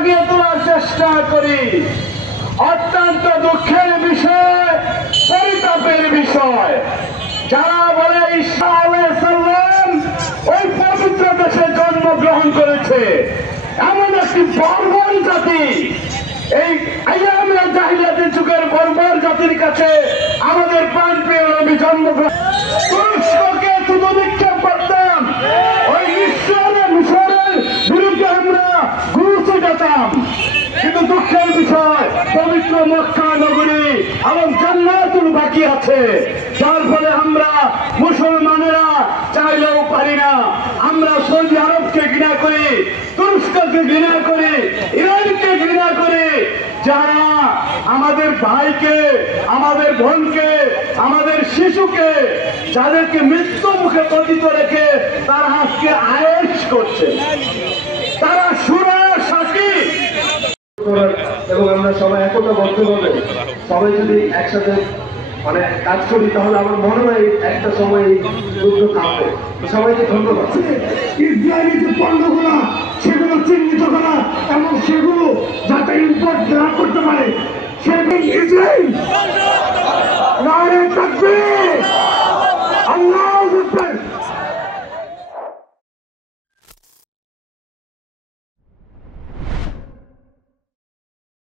জাগিয়ে তোলার চেষ্টা করি। অত্যন্ত দুঃখের বিষয়, পরিতাপের বিষয়, যারা বলে ঈসা আলাইহিস সালাম ওই পবিত্র দেশে জন্মগ্রহণ করেছে, এমন একটি বর্বর জাতি, এই আইয়ামে জাহিলিয়াতের যুগের বর্বর জাতির কাছে আমাদের প্রাণপ্রিয় নবী জন্মগ্রহণ। তুরস্ককে তুলো নিক্ষেপ করতাম, ওই মিশরের বিরুদ্ধে আমরা গুরুত্ব দিতাম, কিন্তু দুঃখের বিষয় পবিত্র মক্কা নগরী এবং জান্নাতুল বাকি আছে, যার ফলে আমরা মুসলমানেরা চাইলেও পারি না। আমরা সৌদি আরবকে ঘৃণা করি, তুরস্ককে ঘৃণা করি, ইরানকে ঘৃণা করি, যারা আমাদের ভাইকে, আমাদের বোনকে, আমাদের শিশুকে, যাদেরকে মৃত্যু মুখে পতিত রেখে তারা আজকে আয়েশ করছে, তারা সুরা সাক্ষী। এবং আমরা সবাই একতাবদ্ধভাবে সবাই যদি একসাথে কাজ করি, তাহলে আমার মনে হয় একটা সময় এই যুদ্ধ থামবে। সবাইকে ধন্যবাদ। ইসরায়েলি যে পণ্যগুলো সেগুলো চিহ্নিত করা এবং সেগুলো যাতে ইম্পোর্ট না করতে পারে, সেগুলো ইসরায়েল নারে তাকবীর।